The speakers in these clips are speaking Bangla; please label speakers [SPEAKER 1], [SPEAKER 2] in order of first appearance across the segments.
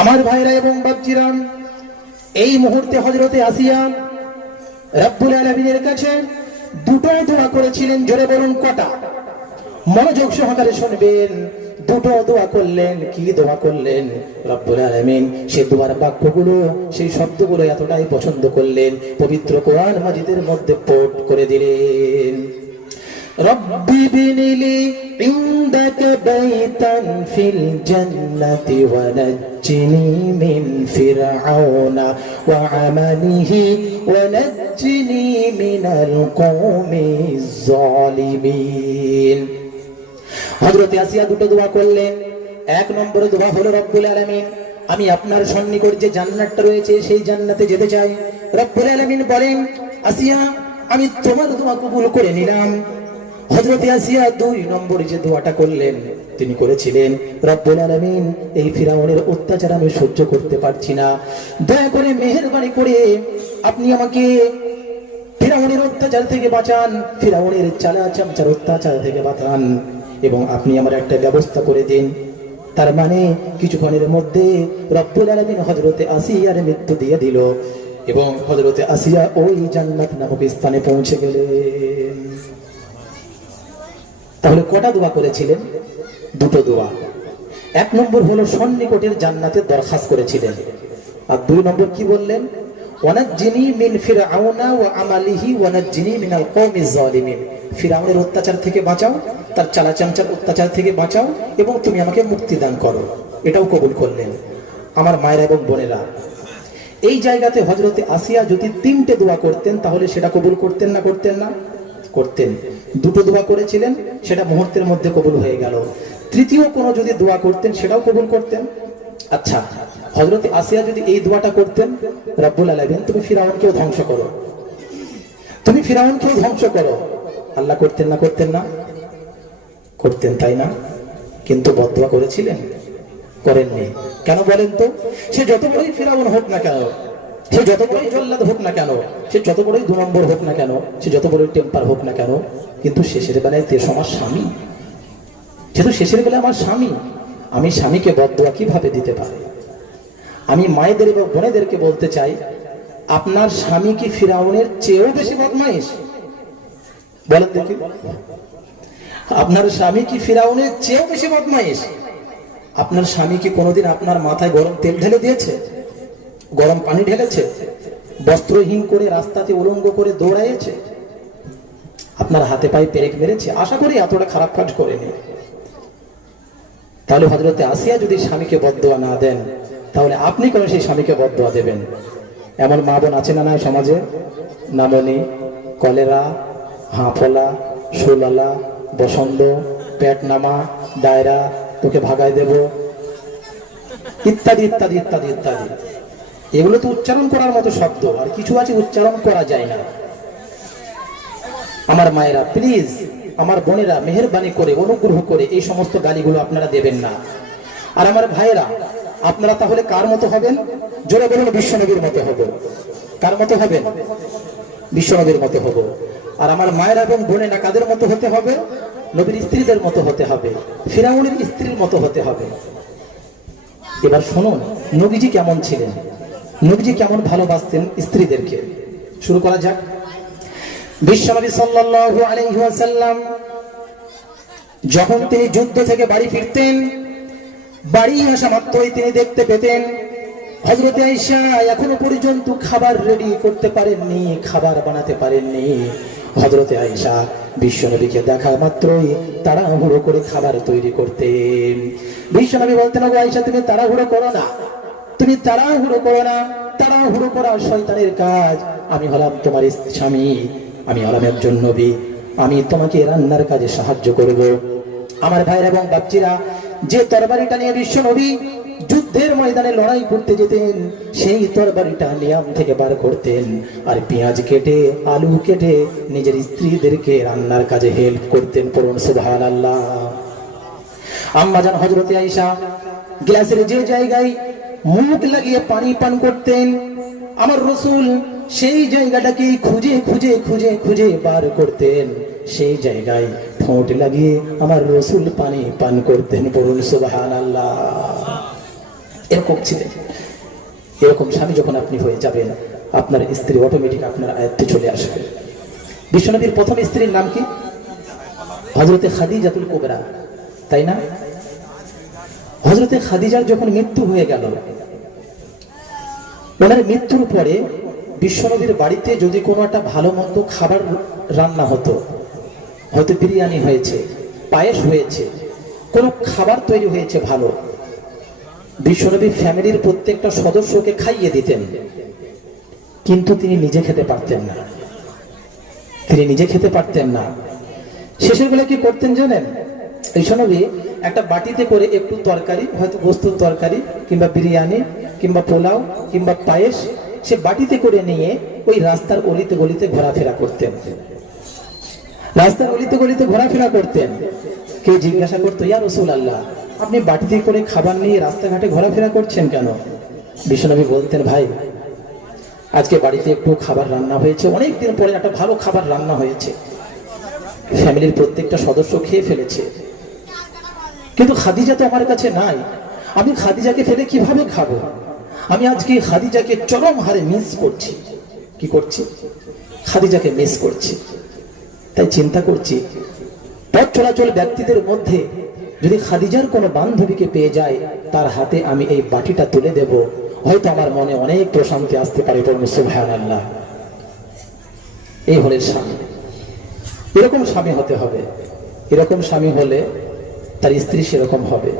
[SPEAKER 1] আমার ভাইরা এবং বাপজিরা এই মুহূর্তে হজরতে আসিয়া রব্বুল আলমিনের কাছে দুটো দোয়া করেছিলেন, জোরে বলুন কটা? মনোযোগ সহকারে শুনবেন, দুটো দোয়া করলেন, কি দোয়া করলেন? রব্বুল আলামিন সে দোয়ার বাক্যগুলো, সেই শব্দগুলো এতটাই পছন্দ করলেন, পবিত্র কোরআন মাজিদের মধ্যে পোট করে দিলেন। رب ابن لي عندك بيتا في الجنة ونجني من فرعون وعمله ونجني من القوم الظالمين হজরতে আসিয়া দুটো দোয়া করলেন এক নম্বরে দোয়া হলো রব্বুল আলামিন আমি আপনার সন্নিকট যে জান্নাতটা রয়েছে সেই জান্নাতে যেতে চাই রব্বুল আলামিন বলেন আসিয়া আমি তোমার দোয়া কবুল করে নিলাম হজরতে আসিয়া দুই নম্বরে যে দোয়াটা করলেন, তিনি করেছিলেন, রব্বুল আলামিন, এই ফিরাউনের অত্যাচার আমি সহ্য করতে পারছি না। দয়া করে মেহেরবানি করে আপনি আমাকে ফিরাউনের অত্যাচার থেকে বাঁচান, ফিরাউনের চালা চামচার অত্যাচার থেকে বাঁচান এবং আপনি আমার একটা ব্যবস্থা করে দিন। তার মানে কিছুক্ষণের মধ্যে রব্বুল আলমিন হজরতে আসিয়ার মৃত্যু দিয়ে দিল এবং হজরতে আসিয়া ওই জান্নাত নামক স্থানে পৌঁছে গেলেন। তাহলে কটা দোয়া করেছিলেন? দুটো দোয়া। এক নম্বর হলো সন্নিকটের জান্নাতে দরখাস্ত করেছিলেন। আর দুই নম্বর কি বললেন? ওয়ানাজ্জিনি মিন ফিরআউনা ওয়া আমালিহি ওয়ানাজ্জিনি মিনাল কওমিজ জালিমিন ফিরআউনের অত্যাচার থেকে বাঁচাও, তার চালাচামচার অত্যাচার থেকে বাঁচাও এবং তুমি আমাকে মুক্তি দান করো। এটাও কবুল করলেন আমার মায়েরা এবং বোনেরা। এই জায়গাতে হজরতে আসিয়া যদি তিনটে দোয়া করতেন, তাহলে সেটা কবুল করতেন না করতেন না? করতেন। দুটো দোয়া করেছিলেন, সেটা মুহূর্তের মধ্যে কবুল হয়ে গেল। তৃতীয় কোনো যদি দোয়া করতেন, সেটাও কবুল করতেন। আচ্ছা হজরত আসিয়া যদি এই দোয়াটা করতেন, রব্বুল আলামিন, তুমি ফিরাউনকেও ধ্বংস করো। তুমি ফিরাউনকেও ধ্বংস করো। আল্লাহ করতেন না করতেন না। করতেন তাই না? কিন্তু বদয়া করেছিলেন? করেননি। কেন বলেন তো? সে যত বড়ই ফিরাউন হোক না কেন সে যত বড়ই জল্লাদ হোক না কেন, সে যত বড়ই দু নম্বর হোক না কেন, সে যত বড়ই টেম্পার হোক না কেন, কিন্তু শেষের বেলায় দেশ আমার স্বামী যেহেতু শেষের বেলায় আমার স্বামী। আমি স্বামীকে বদয়া কীভাবে দিতে পারি? আমি মায়েদের এবং বোনেদেরকে বলতে চাই, আপনার স্বামী কি ফিরাউনের চেয়েও বেশি বদমাইশ? বলেন দেখি। আপনার স্বামী কি ফিরাউনের চেয়েও বেশি বদমাইশ? আপনার স্বামী কি কোনোদিন আপনার মাথায় গরম তেল ঢেলে দিয়েছে? গরম পানি ঢেলেছে, বস্ত্রহীন করে রাস্তাতে উলঙ্গ করে দৌড়াইছে আপনার হাতে পায়ে পেরেক মেরেছে। আশা করি এতটা খারাপ কাজ করেনি। তাহলে হজরতে আসিয়া যদি স্বামীকে বদোয়া না দেন, তাহলে আপনি কেন সেই স্বামীকে বদোয়া দেবেন? এমন মা বোন আছে না নাই সমাজে? নামনি, কলেরা, হাঁফলা, সুলালা, বসন্ত পেট নামা দায়রা, তোকে ভাগাই দেব। ইত্যাদি ইত্যাদি ইত্যাদি ইত্যাদি। এগুলো তো উচ্চারণ করার মতো শব্দ, আর কিছু আছে উচ্চারণ করা যায় না। আমার মায়েরা প্লিজ আমার বোনেরা, মেহরবানি করে, অনুগ্রহ করে এই সমস্ত গালিগুলো আপনারা দেবেন না। আর আমার ভাইয়েরা, আপনারা তাহলে কার মতো হবেন? জোরে বলুন, বিশ্বনবীর মতো হব। কার মতো হবেন? বিশ্বনবীর মতো হব। আর আমার মায়েরা এবং বোনেরা কাদের মতো হতে হবে? নবীর স্ত্রীদের মতো হতে হবে। ফিরাউনের স্ত্রীর মতো হতে হবে। এবার শুনুন, নবীজি কেমন ছিলেন? নবীজি কেমন ভালোবাসতেন স্ত্রীদেরকে? শুরু করা যাক। বিশ্বনবী সাল্লাল্লাহু আলাইহি ওয়াসাল্লাম যখন তিনি যুদ্ধ থেকে বাড়ি ফিরতেন, বাড়ি আসা মাত্রই তিনি দেখতে পেতেন হজরত আইসা এখনও পর্যন্ত খাবার রেডি করতে পারেননি, খাবার বানাতে পারেননি। হজরতে আইসা বিশ্বনবীকে দেখা মাত্রই তাড়াহুড়ো করে খাবার তৈরি করতেন। বিশ্বনবী বলতেন আইসা তুমি তাড়াহুড়ো করো না। তুমি তাড়াহুড়ো করো না, তাড়াহুড়ো করা শয়তানের কাজ। আমি হলাম তোমার স্বামী, আমি হলাম একজন নবী। আমি তোমাকে রান্নার কাজে সাহায্য করব। আমার ভাইয়ের এবং বাচ্চিরা যে তরবারিটা নিয়ে বিশ্ব নবী যুদ্ধের ময়দানে লড়াই করতে যেতেন, সেই তরবারিটা নিয়াম থেকে বার করতেন। আর পেঁয়াজ কেটে, আলু কেটে নিজের স্ত্রীদেরকে রান্নার কাজে হেল্প করতেন পড়ুন সুবহান আল্লাহ আম্মাজান হজরতে আইসা গ্লাসের যে জায়গায় মুখ লাগিয়ে পানি পান করতেন। আমার রসুল সেই জায়গাটাকে খুঁজে খুঁজে খুঁজে খুঁজে বার করতেন। সেই জায়গায় ঠোঁট লাগিয়ে আমার রসুল পানি পান করতেন। পড়ুন সুবহান আল্লাহ এরকম ছিলেন। এরকম স্বামী যখন আপনি হয়ে যাবেন, আপনার স্ত্রী অটোমেটিক আপনার আয়ত্তে চলে আসবে। বিশ্বনবীর প্রথম স্ত্রীর নাম কি? হজরতে খাদিজাতুল কোবরা। তাই না? হজরতে খাদিজার যখন মৃত্যু হয়ে গেল ওনার মৃত্যুর পরে বিশ্বনবীর বাড়িতে যদি কোনো একটা ভালো মন্দ খাবার রান্না হতো, হয়তো বিরিয়ানি হয়েছে, পায়েস হয়েছে, কোনো খাবার তৈরি হয়েছে ভালো, বিশ্বনবী ফ্যামিলির প্রত্যেকটা সদস্যকে খাইয়ে দিতেন। কিন্তু তিনি নিজে খেতে পারতেন না। তিনি নিজে খেতে পারতেন না। শেষের বেলা কি করতেন জানেন? বিশ্বনবী একটা বাটিতে করে একটু তরকারি, হয়তো বস্তুর তরকারি কিংবা বিরিয়ানি কিংবা পোলাও কিংবা পায়েস সে বাটিতে করে নিয়ে ওই রাস্তার অলিতে গলিতে ঘোরাফেরা করতেন। রাস্তার অলিতে গলিতে ঘোরাফেরা করতেন। কেউ জিজ্ঞাসা করতো, ইয়া রসুল আল্লাহ আপনি বাটিতে করে খাবার নিয়ে রাস্তাঘাটে ঘোরাফেরা করছেন কেন? বিশ্বনবী বলতেন, ভাই, আজকে বাড়িতে একটু খাবার রান্না হয়েছে। অনেক দিন পরে একটা ভালো খাবার রান্না হয়েছে। ফ্যামিলির প্রত্যেকটা সদস্য খেয়ে ফেলেছে। কিন্তু খাদিজা তো আমার কাছে নাই। আমি খাদিজাকে ফেলে কীভাবে খাব? আমি আজকে খাদিজাকে চরম হারে মিস করছি। কি করছি? খাদিজাকে মিস করছি। তাই চিন্তা করছি, পথ চলাচল ব্যক্তিদের মধ্যে যদি খাদিজার কোনো বান্ধবীকে পেয়ে যায়, তার হাতে আমি এই বাটিটা তুলে দেব। হয়তো আমার মনে অনেক প্রশান্তি আসতে পারে আল্লাহ এই হলে স্বামী। এরকম স্বামী হতে হবে। এরকম স্বামী হলে তার স্ত্রী সেরকম হবে।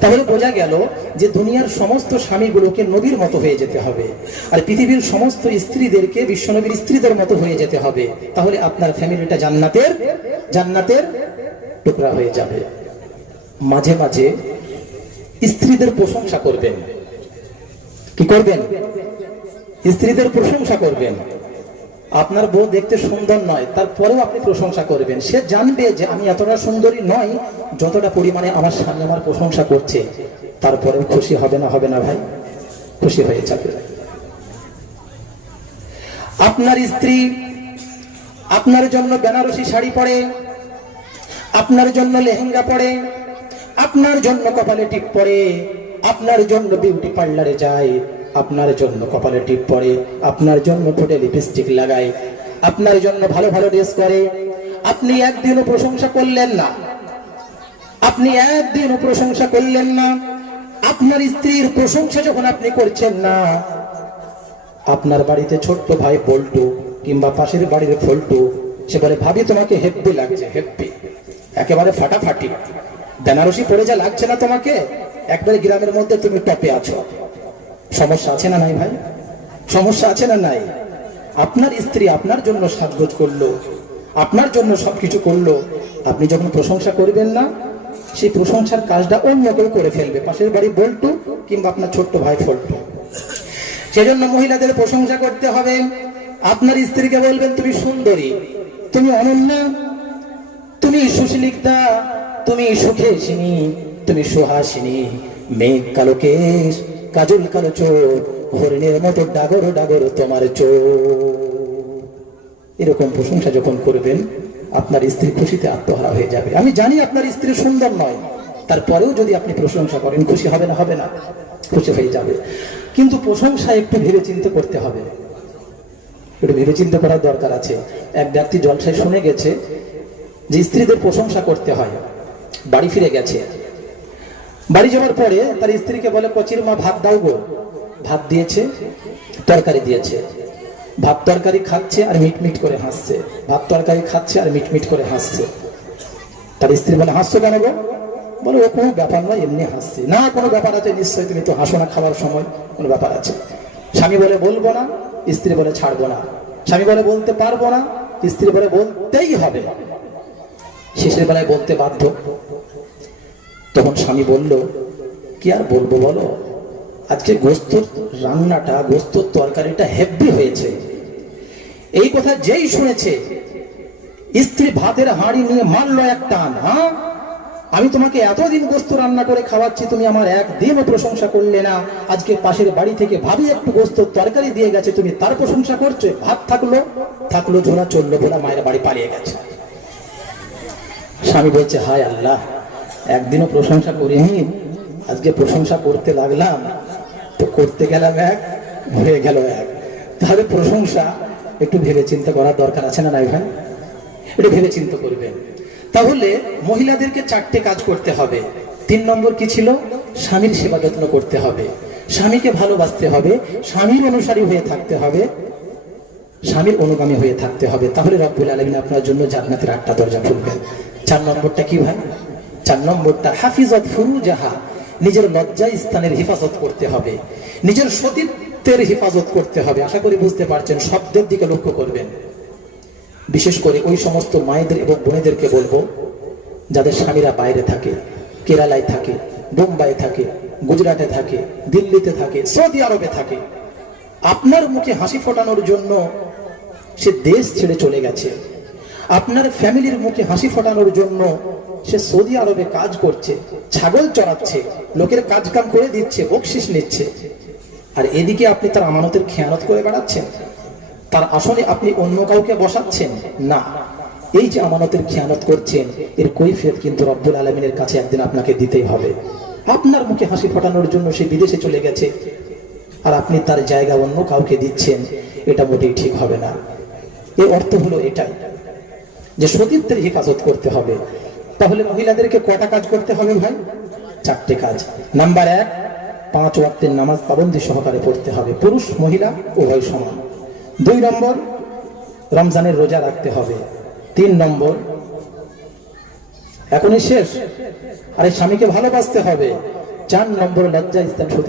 [SPEAKER 1] তাহলে বোঝা গেল যে দুনিয়ার সমস্ত স্বামীগুলোকে নবীর মতো হয়ে যেতে হবে। আর পৃথিবীর সমস্ত স্ত্রীদেরকে বিশ্বনবীর স্ত্রীদের মতো হয়ে যেতে হবে। তাহলে আপনার ফ্যামিলিটা জান্নাতের জান্নাতের টুকরা হয়ে যাবে। মাঝে মাঝে স্ত্রীদের প্রশংসা করবেন। কি করবেন? স্ত্রীদের প্রশংসা করবেন। আপনার বউ দেখতে সুন্দর নয়, তারপরেও আপনি প্রশংসা করবেন। সে জানবে যে আমি এতটা সুন্দরী নয় যতটা পরিমাণে আমার স্বামী আমার প্রশংসা করছে। তারপরেও খুশি হবে না হবে না ভাই? খুশি হয়ে যাবে। আপনার স্ত্রী আপনার জন্য বেনারসি শাড়ি পরে, আপনার জন্য লেহেঙ্গা পরে, আপনার জন্য কপালে টিপ পরে, আপনার জন্য বিউটি পার্লারে যায়। আপনার জন্য কপালে টিপ পরে আপনার জন্য ঠোঁটে লিপস্টিক লাগায়, আপনার জন্য ভালো ভালো ড্রেস করে। আপনি একদিনও প্রশংসা করলেন না। আপনি একদিনও প্রশংসা করলেন না। আপনার স্ত্রীর প্রশংসা যখন আপনি করছেন না, আপনার বাড়িতে ছোট্ট ভাই বল্টু কিংবা পাশের বাড়ির ফল্টু, সে বলে, ভাবি, তোমাকে হেব্বি লাগছে, হেব্বি। একেবারে ফাটাফাটি। বেনারসি পড়ে যা লাগছে না তোমাকে, একবারে গ্রামের মধ্যে তুমি টপে আছো। সমস্যা আছে না নাই ভাই? সমস্যা আছে না নাই? আপনার স্ত্রী আপনার জন্য সাজগোজ করল, আপনার জন্য সবকিছু করল, আপনি যখন প্রশংসা করবেন না, সেই প্রশংসার কাজটা অন্য কেউ করে ফেলবে। পাশের বাড়ি বল্টু কিংবা আপনার ছোট্ট ভাই ফল্টু। সেজন্য মহিলাদের প্রশংসা করতে হবে। আপনার স্ত্রীকে বলবেন, তুমি সুন্দরী, তুমি অনন্যা, তুমি সুশীলিকতা তুমি সুখেশিনী তুমি সুহাসিনী, মেঘ কালো কেশ কাজল কালো চোখ হরিণের মতো ডাগর ডাগর তোমার চোখ এরকম প্রশংসা যখন করবেন, আপনার স্ত্রী খুশিতে আত্মহারা হয়ে যাবে। আমি জানি আপনার স্ত্রী সুন্দর নয়। তারপরেও যদি আপনি প্রশংসা করেন, খুশি হবে না হবে না। খুশি হয়ে যাবে। কিন্তু প্রশংসা একটু ভেবে চিন্তে করতে হবে। একটু ভেবে চিন্তা করার দরকার আছে। এক ব্যক্তি জলসায় শুনে গেছে যে, স্ত্রীদের প্রশংসা করতে হয়। বাড়ি ফিরে গেছে। বাড়ি যাওয়ার পরে তার স্ত্রীকে বলে, কচির মা, ভাত দাও গো। ভাত দিয়েছে, তরকারি দিয়েছে। ভাত তরকারি খাচ্ছে আর মিট মিট করে হাসছে। ভাত তরকারি খাচ্ছে আর মিট মিট করে হাসছে। তার স্ত্রী বলে, হাসছো কেন গো? বলে, ও কোনো ব্যাপার নয়, এমনি হাসছি। না, কোনো ব্যাপার আছে, নিশ্চয়ই তুমি তো হাসো না খাওয়ার সময়, কোনো ব্যাপার আছে। স্বামী বলে, বলব না। স্ত্রী বলে, ছাড়বো না। স্বামী বলে, বলতে পারব না। স্ত্রী বলে, বলতেই হবে। শেষের বেলায় বলতে বাধ্য। তখন স্বামী বলল, কি আর বলব বলো? আজকে গোস্তর রান্নাটা, গোস্তর তরকারিটা হেভি হয়েছে। এই কথা যেই শুনেছে, স্ত্রী ভাতের হাঁড়ি নিয়ে মারলো এক টান হ্যাঁ? আমি তোমাকে এতদিন গোস্ত রান্না করে খাওয়াচ্ছি, তুমি আমার একদিনও প্রশংসা করলে না। আজকে পাশের বাড়ি থেকে ভাবি একটু গোস্ত তরকারি দিয়ে গেছে, তুমি তার প্রশংসা করছ ভাত থাকল? থাকল ঝোলা চলল, ভোলা মায়ের বাড়ি পালিয়ে গেছে। স্বামী বলছে, হায় আল্লাহ একদিনও প্রশংসা করিনি। আজকে প্রশংসা করতে লাগলাম। তো করতে গেলাম এক, হয়ে গেল এক। তাহলে প্রশংসা একটু ভেবে চিন্তা করার দরকার আছে না নাই ভাই? এটা ভেবে চিন্তা করবেন। তাহলে মহিলাদেরকে চারটে কাজ করতে হবে। তিন নম্বর কি ছিল? স্বামীর সেবা যত্ন করতে হবে। স্বামীকে ভালোবাসতে হবে। স্বামীর অনুসারী হয়ে থাকতে হবে। স্বামীর অনুগামী হয়ে থাকতে হবে। তাহলে রব্বুল আলমিন আপনার জন্য জান্নাতের আটটা দরজা খুলবেন। চার নম্বরটা কি ভাই? চার নম্বরটা, হাফিজত ফুরুজাহা, নিজের লজ্জা স্থানের হেফাজত করতে হবে। নিজের সতীত্বের হেফাজত করতে হবে। আশা করি বুঝতে পারছেন, শব্দের দিকে লক্ষ্য করবেন। বিশেষ করে ওই সমস্ত মায়েদের এবং বোনেদেরকে বলব, যাদের স্বামীরা বাইরে থাকে, কেরালায় থাকে বোম্বাই থাকে, গুজরাটে থাকে, দিল্লিতে থাকে, সৌদি আরবে থাকে। আপনার মুখে হাসি ফোটানোর জন্য সে দেশ ছেড়ে চলে গেছে। আপনার ফ্যামিলির মুখে হাসি ফোটানোর জন্য সে সৌদি আরবে কাজ করছে, ছাগল চড়াচ্ছে লোকের কাজ কাম করে দিচ্ছে, বকশিস নিচ্ছে। আর এদিকে আপনি তার আমানতের খেয়ানত করে বেড়াচ্ছেন? তার আসনে আপনি অন্য কাউকে বসাচ্ছেন? না। এই যে আমানতের খেয়ানত করছেন, এর কৈফিয়ত কিন্তু রব্বুল আলমিনের কাছে একদিন আপনাকে দিতেই হবে। আপনার মুখে হাসি ফোটানোর জন্য সে বিদেশে চলে গেছে। আর আপনি তার জায়গা অন্য কাউকে দিচ্ছেন, এটা মোটেই ঠিক হবে না। এর অর্থ হলো এটাই। যে সতীত্বের হেফাজত করতে হবে। তাহলে মহিলাদেরকে কটা কাজ করতে হবে ভাই? চারটে কাজ। নাম্বার এক, পাঁচ ওয়াক্তের নামাজ পাবন্দি সহকারে পড়তে হবে। পুরুষ, মহিলা, উভয় সমান। দুই নম্বর, রমজানের রোজা রাখতে হবে। তিন নম্বর, এখনই শেষ। আরে স্বামীকে ভালোবাসতে হবে। চার নম্বর লজ্জা স্থান সতী